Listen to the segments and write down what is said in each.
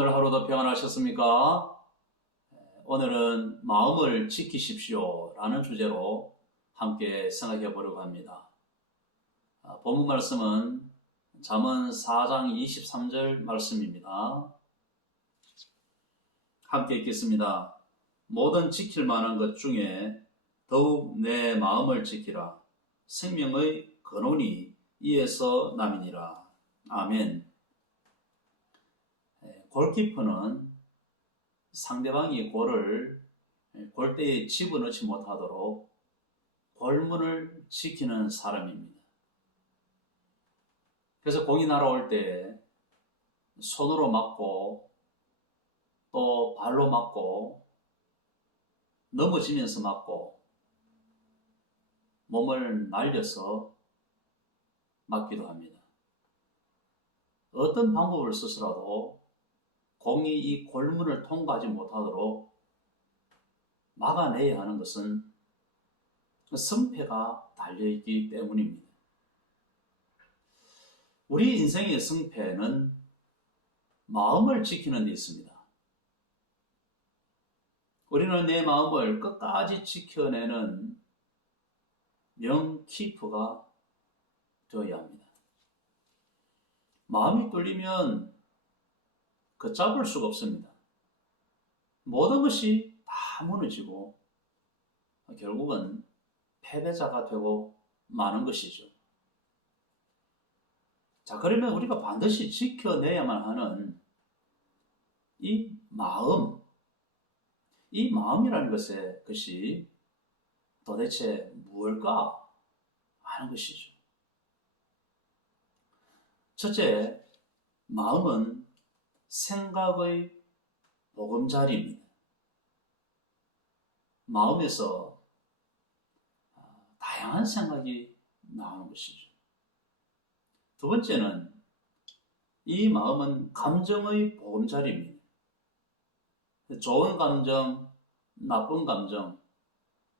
오늘 하루도 평안하셨습니까? 오늘은 마음을 지키십시오 라는 주제로 함께 생각해 보려고 합니다. 본문 말씀은 잠언 4장 23절 말씀입니다. 함께 읽겠습니다. 모든 지킬 만한 것 중에 더욱 내 마음을 지키라. 생명의 근원이 이에서 남이니라. 아멘. 골키퍼는 상대방이 골을 골대에 집어넣지 못하도록 골문을 지키는 사람입니다. 그래서 공이 날아올 때 손으로 맞고 또 발로 맞고 넘어지면서 맞고 몸을 날려서 맞기도 합니다. 어떤 방법을 써서라도 공이 이 골문을 통과하지 못하도록 막아내야 하는 것은 승패가 달려있기 때문입니다. 우리 인생의 승패는 마음을 지키는 데 있습니다. 우리는 내 마음을 끝까지 지켜내는 명키퍼가 되어야 합니다. 마음이 뚫리면 걷잡을 수가 없습니다. 모든 것이 다 무너지고 결국은 패배자가 되고 마는 것이죠. 자, 그러면 우리가 반드시 지켜내야만 하는 이 마음이라는 것이 도대체 무엇일까 하는 것이죠. 첫째, 마음은 생각의 보금자리입니다. 마음에서 다양한 생각이 나오는 것이죠. 두 번째는 이 마음은 감정의 보금자리입니다. 좋은 감정, 나쁜 감정,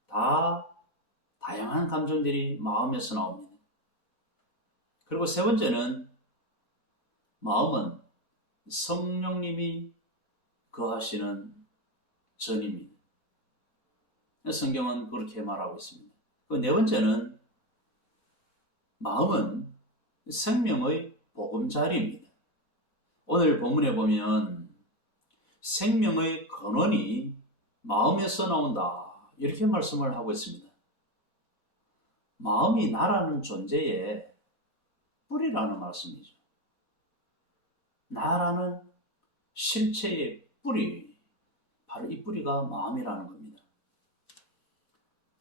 다 다양한 감정들이 마음에서 나옵니다. 그리고 세 번째는 마음은 성령님이 거하시는 전입니다. 성경은 그렇게 말하고 있습니다. 그 네 번째는 마음은 생명의 보금자리입니다. 오늘 본문에 보면 생명의 근원이 마음에서 나온다 이렇게 말씀을 하고 있습니다. 마음이 나라는 존재의 뿌리라는 말씀이죠. 나라는 실체의 뿌리, 바로 이 뿌리가 마음이라는 겁니다.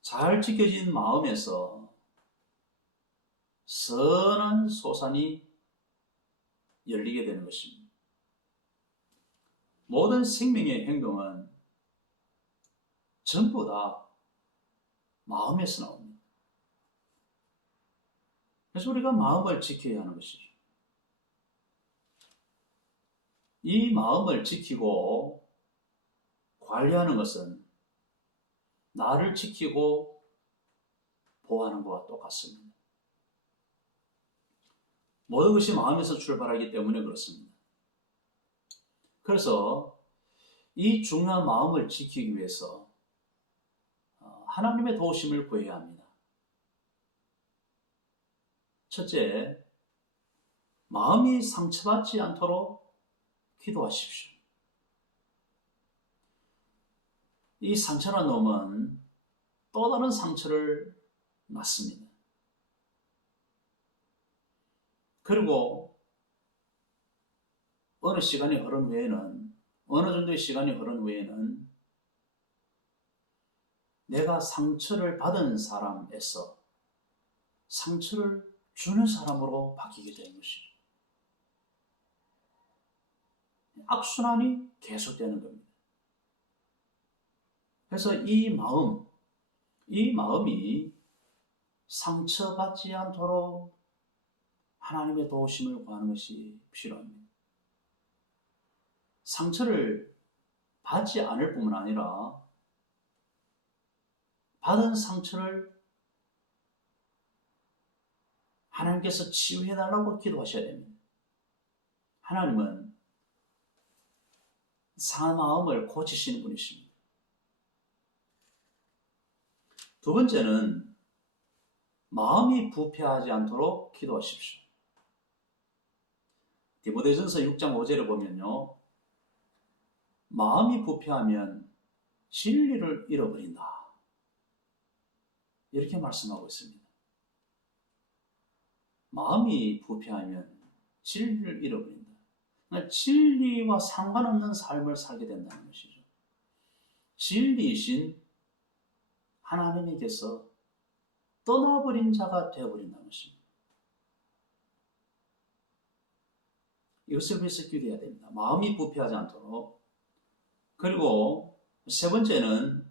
잘 지켜진 마음에서 선한 소산이 열리게 되는 것입니다. 모든 생명의 행동은 전부 다 마음에서 나옵니다. 그래서 우리가 마음을 지켜야 하는 것이죠. 이 마음을 지키고 관리하는 것은 나를 지키고 보호하는 것과 똑같습니다. 모든 것이 마음에서 출발하기 때문에 그렇습니다. 그래서 이 중요한 마음을 지키기 위해서 하나님의 도우심을 구해야 합니다. 첫째, 마음이 상처받지 않도록 기도하십시오. 이 상처란 놈은 또 다른 상처를 낳습니다. 그리고 어느 정도의 시간이 흐른 후에는 내가 상처를 받은 사람에서 상처를 주는 사람으로 바뀌게 되는 것이죠. 악순환이 계속되는 겁니다. 그래서 이 마음이 상처받지 않도록 하나님의 도우심을 구하는 것이 필요합니다. 상처를 받지 않을 뿐만 아니라 받은 상처를 하나님께서 치유해달라고 기도하셔야 됩니다. 하나님은 상한 마음을 고치시는 분이십니다. 두 번째는 마음이 부패하지 않도록 기도하십시오. 디모데전서 6장 5절을 보면요, 마음이 부패하면 진리를 잃어버린다, 이렇게 말씀하고 있습니다. 마음이 부패하면 진리를 잃어버린다. 그러니까 진리와 상관없는 삶을 살게 된다는 것이죠. 진리이신 하나님에게서 떠나버린 자가 되어버린다는 것입니다. 이것을 위해서 기도해야 됩니다. 마음이 부패하지 않도록. 그리고 세 번째는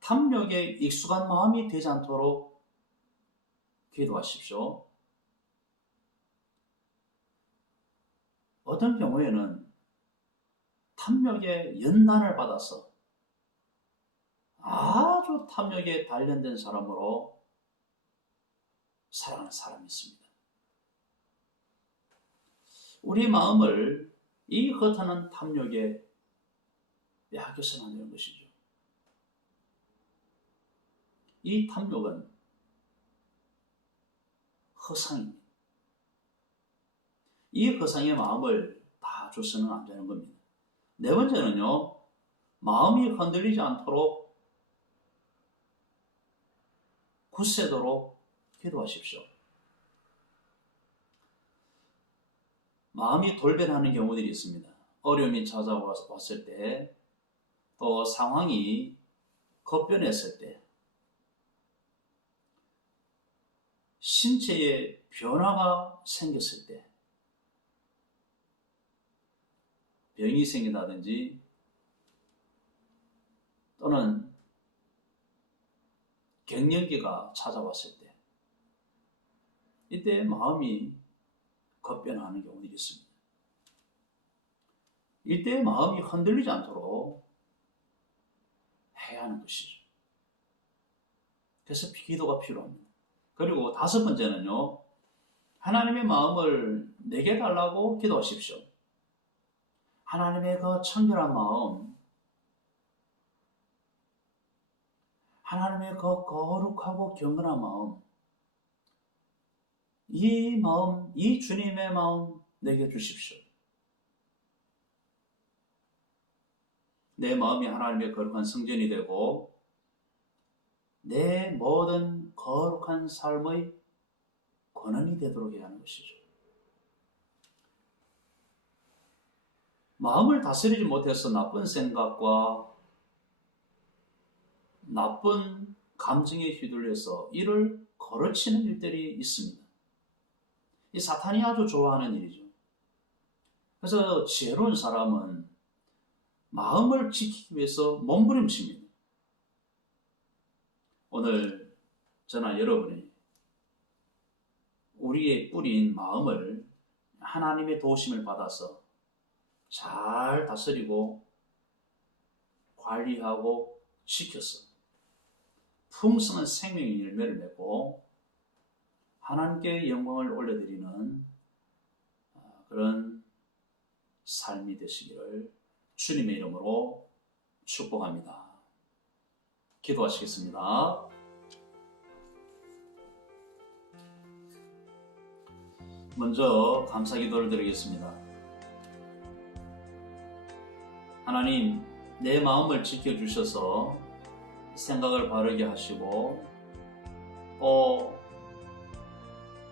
탐욕에 익숙한 마음이 되지 않도록 기도하십시오. 어떤 경우에는 탐욕에 연단을 받아서 아주 탐욕에 단련된 사람으로 살아가는 사람이 있습니다. 우리 마음을 이 헛하는 탐욕에 빼앗겨서는 안 되는 것이죠. 이 탐욕은 허상입니다. 이 허상의 마음을 다 줘서는 안 되는 겁니다. 네 번째는요, 마음이 흔들리지 않도록 굳세도록 기도하십시오. 마음이 돌변하는 경우들이 있습니다. 어려움이 찾아왔을 때, 또 상황이 급변했을 때, 신체에 변화가 생겼을 때, 병이 생긴다든지 또는 갱년기가 찾아왔을 때, 이때 마음이 급변하는 경우들이 있습니다. 이때 마음이 흔들리지 않도록 해야 하는 것이죠. 그래서 기도가 필요합니다. 그리고 다섯 번째는요, 하나님의 마음을 내게 달라고 기도하십시오. 하나님의 그 청결한 마음, 하나님의 그 거룩하고 경건한 마음, 이 마음, 이 주님의 마음 내게 주십시오. 내 마음이 하나님의 거룩한 성전이 되고 내 모든 거룩한 삶의 권한이 되도록 해야 하는 것이죠. 마음을 다스리지 못해서 나쁜 생각과 나쁜 감정에 휘둘려서 이를 거르치는 일들이 있습니다. 이 사탄이 아주 좋아하는 일이죠. 그래서 지혜로운 사람은 마음을 지키기 위해서 몸부림칩니다. 오늘 저나 여러분이 우리의 뿌린 마음을 하나님의 도우심을 받아서 잘 다스리고 관리하고 지켜서 풍성한 생명의 열매를 맺고 하나님께 영광을 올려드리는 그런 삶이 되시기를 주님의 이름으로 축복합니다. 기도하시겠습니다. 먼저 감사 기도를 드리겠습니다. 하나님, 내 마음을 지켜주셔서 생각을 바르게 하시고 또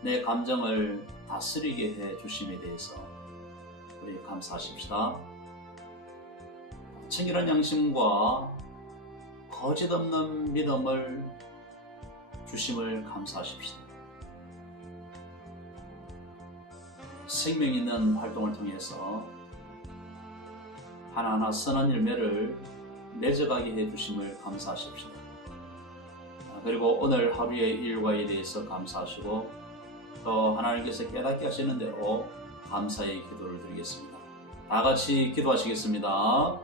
내 감정을 다스리게 해 주심에 대해서 우리 감사하십시다. 청결한 양심과 거짓 없는 믿음을 주심을 감사하십시다. 생명 있는 활동을 통해서 하나하나 선한 열매를 맺어가게 해 주심을 감사하십시다. 그리고 오늘 하루의 일과에 대해서 감사하시고 또 하나님께서 깨닫게 하시는 대로 감사의 기도를 드리겠습니다. 다 같이 기도하시겠습니다.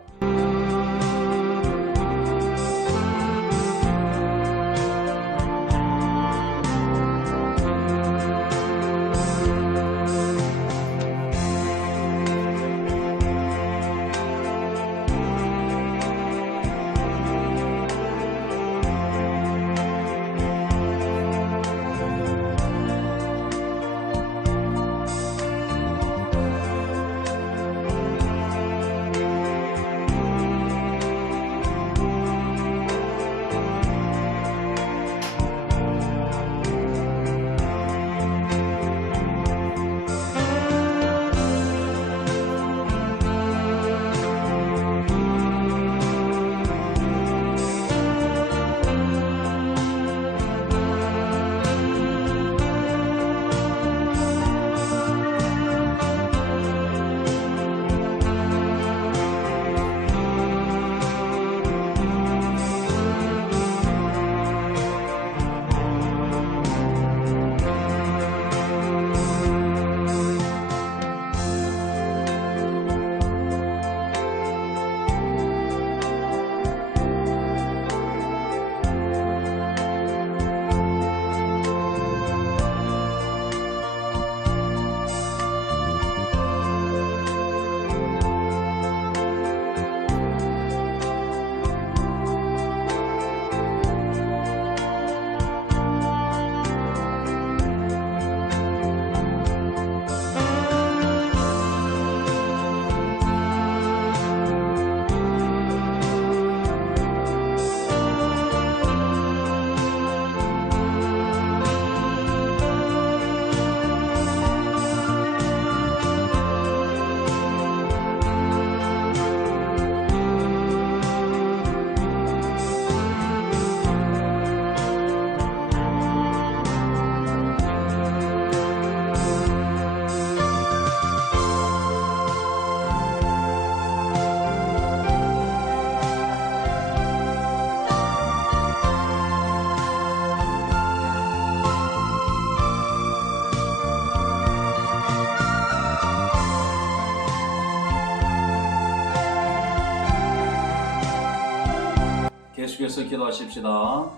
계속해서 기도하십시다.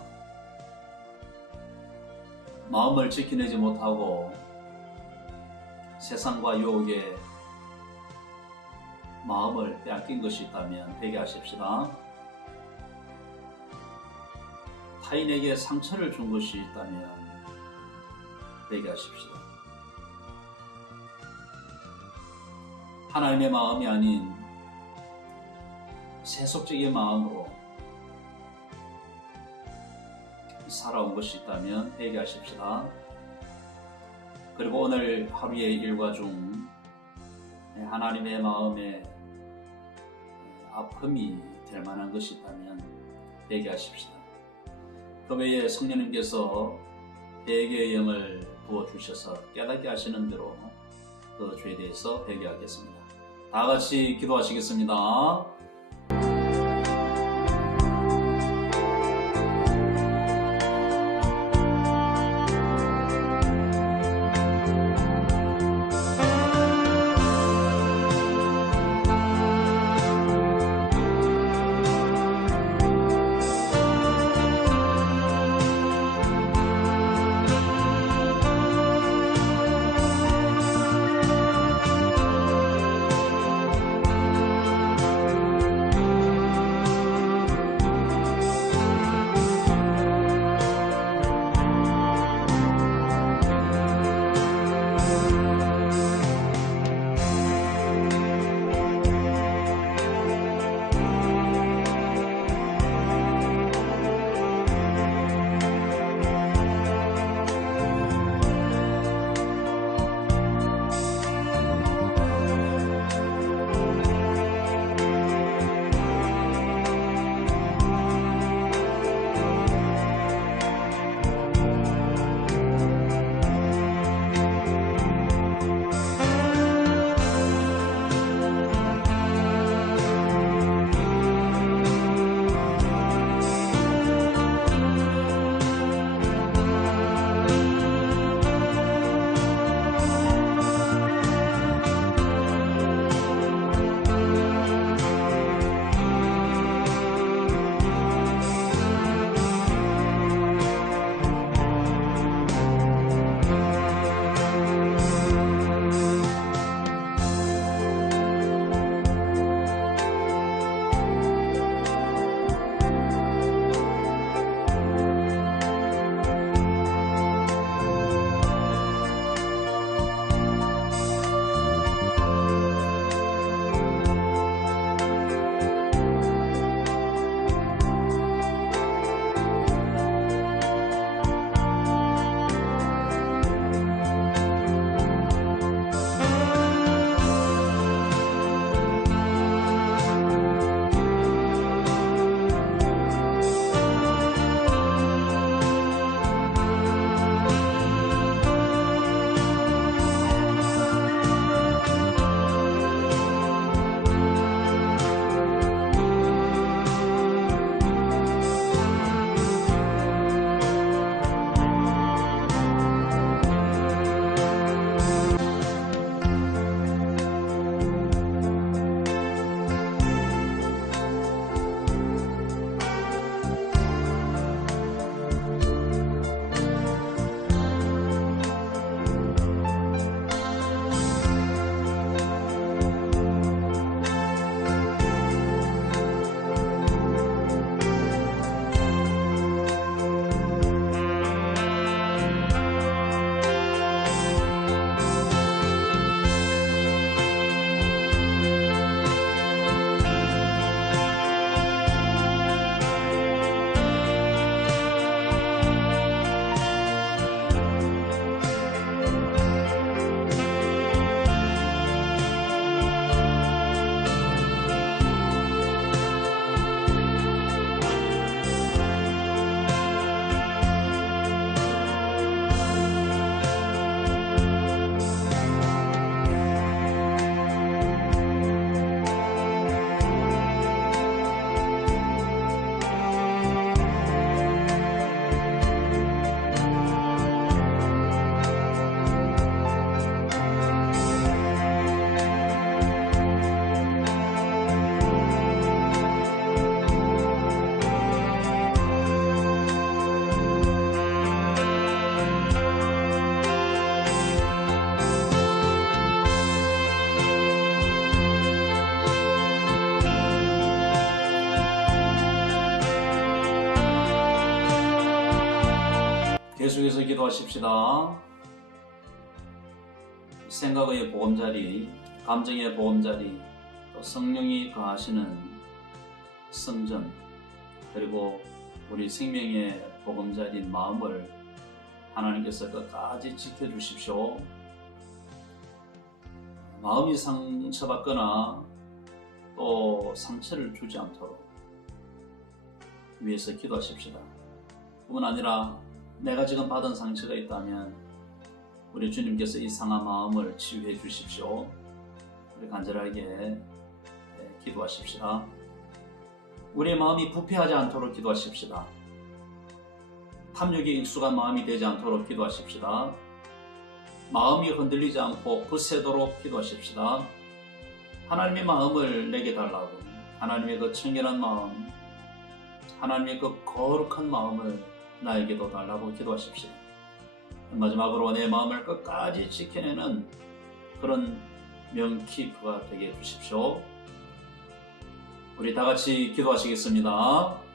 마음을 지켜내지 못하고 세상과 유혹에 마음을 빼앗긴 것이 있다면 회개하십시다. 타인에게 상처를 준 것이 있다면 회개하십시다. 하나님의 마음이 아닌 세속적인 마음으로 살아온 것이 있다면 회개하십시다. 그리고 오늘 하루의 일과 중 하나님의 마음에 아픔이 될 만한 것이 있다면 회개하십시다. 그 외에 성령님께서 회개의 영을 부어주셔서 깨닫게 하시는 대로 그 죄에 대해서 회개하겠습니다. 다 같이 기도하시겠습니다. 기도하십시다. 생각의 보금자리, 감정의 보금자리, 또 성령이 거하시는 성전, 그리고 우리 생명의 보금자리인 마음을 하나님께서 끝까지 지켜주십시오. 마음이 상처받거나 또 상처를 주지 않도록 위해서 기도하십시다. 뿐만 아니라 내가 지금 받은 상처가 있다면 우리 주님께서 이 상한 마음을 치유해 주십시오. 우리 간절하게 기도하십시다. 우리의 마음이 부패하지 않도록 기도하십시다. 탐욕에 익숙한 마음이 되지 않도록 기도하십시다. 마음이 흔들리지 않고 거세도록 기도하십시다. 하나님의 마음을 내게 달라고, 하나님의 그 청결한 마음, 하나님의 그 거룩한 마음을 나에게도 달라고 기도하십시오. 마지막으로 내 마음을 끝까지 지켜내는 그런 명키프가 되게 해주십시오. 우리 다 같이 기도하시겠습니다.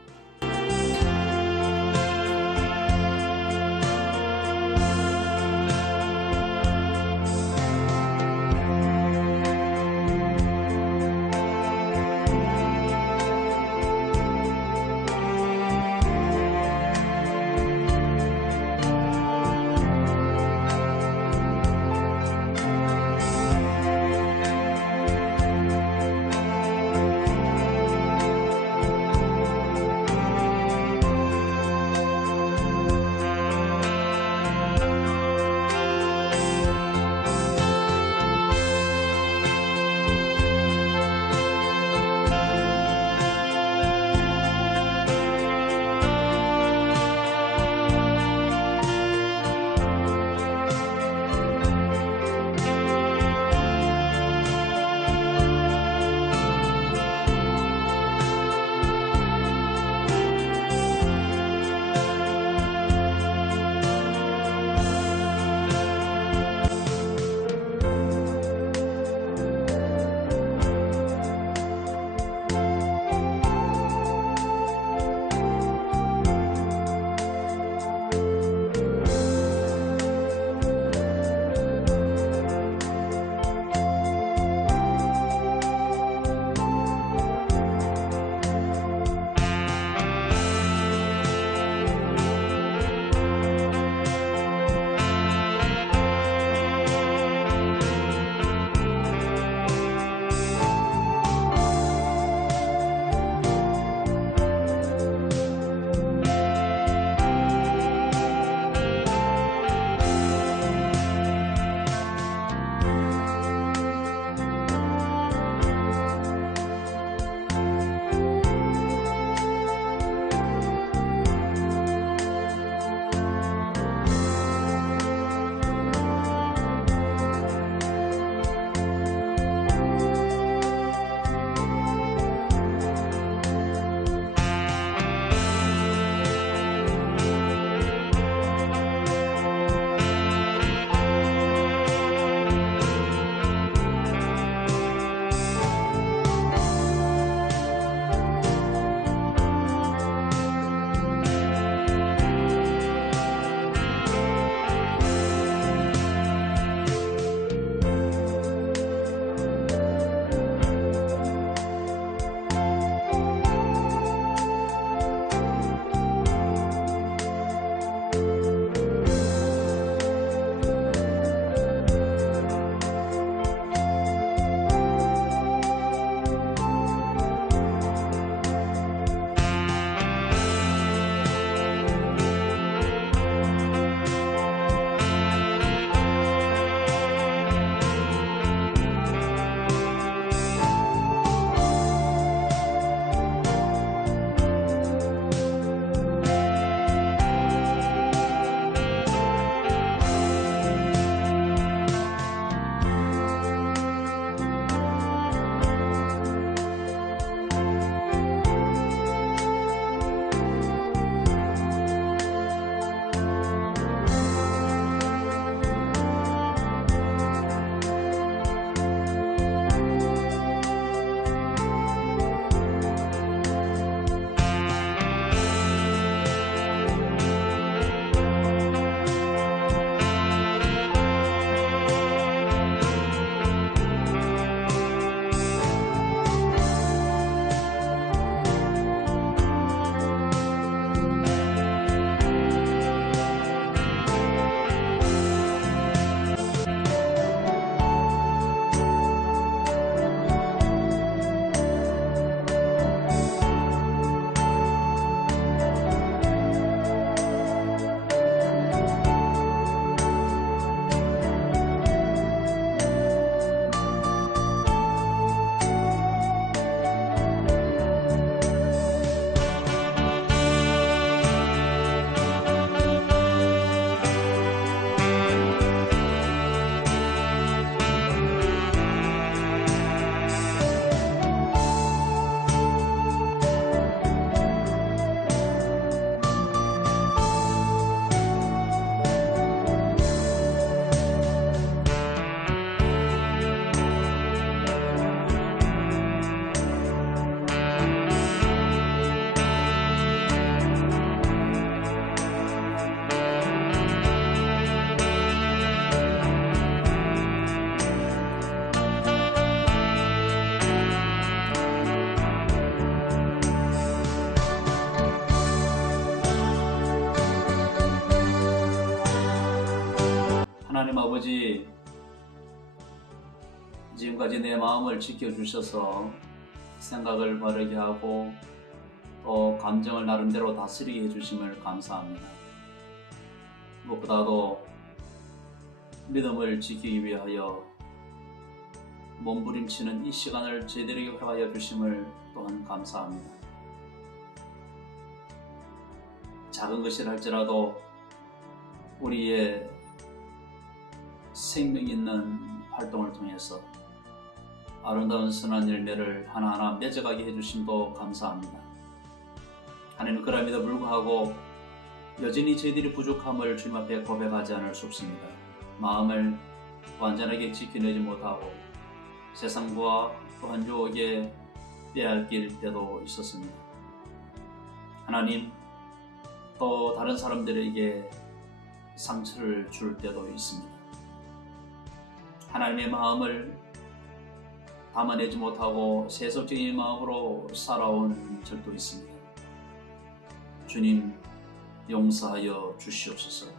하나님 아버지, 지금까지 내 마음을 지켜주셔서 생각을 바르게 하고 또 감정을 나름대로 다스리게 해주심을 감사합니다. 무엇보다도 믿음을 지키기 위하여 몸부림치는 이 시간을 저희들에게 허락하여 주심을 또한 감사합니다. 작은 것이라 할지라도 우리의 생명 있는 활동을 통해서 아름다운 선한 열매를 하나하나 맺어가게 해주심도 감사합니다. 하나님, 그럼에도 불구하고 여전히 저희들이 부족함을 주님 앞에 고백하지 않을 수 없습니다. 마음을 완전하게 지켜내지 못하고 세상과 또한 유혹에 빼앗길 때도 있었습니다. 하나님, 또 다른 사람들에게 상처를 줄 때도 있습니다. 하나님의 마음을 담아내지 못하고 세속적인 마음으로 살아온 적도 있습니다. 주님, 용서하여 주시옵소서.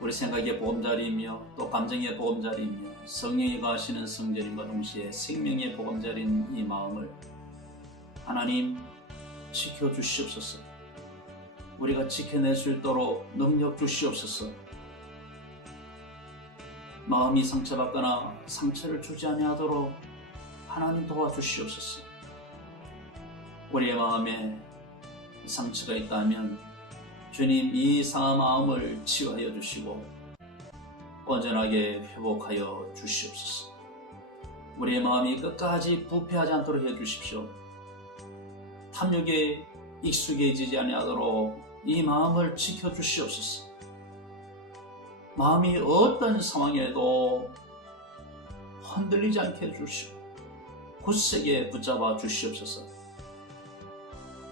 우리 생각의 보금자리이며 또 감정의 보금자리이며 성령이 거하시는 성전인과 동시에 생명의 보금자리인 이 마음을 하나님 지켜주시옵소서. 우리가 지켜낼 수 있도록 능력 주시옵소서. 마음이 상처받거나 상처를 주지 아니하도록 하나님 도와주시옵소서. 우리의 마음에 상처가 있다면 주님, 이 상한 마음을 치유하여 주시고 온전하게 회복하여 주시옵소서. 우리의 마음이 끝까지 부패하지 않도록 해주십시오. 탐욕에 익숙해지지 아니하도록 이 마음을 지켜주시옵소서. 마음이 어떤 상황에도 흔들리지 않게 해주시고 굳세게 붙잡아 주시옵소서.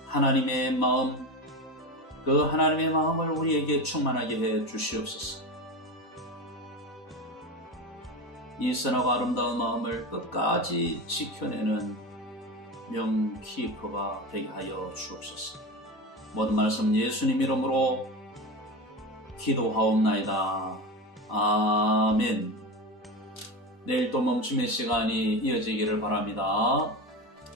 하나님의 마음, 그 하나님의 마음을 우리에게 충만하게 해 주시옵소서. 이 선하고 아름다운 마음을 끝까지 지켜내는 명키퍼가 되게 하여 주옵소서. 모든 말씀 예수님 이름으로 기도하옵나이다. 아멘. 내일 또 멈춤의 시간이 이어지기를 바랍니다.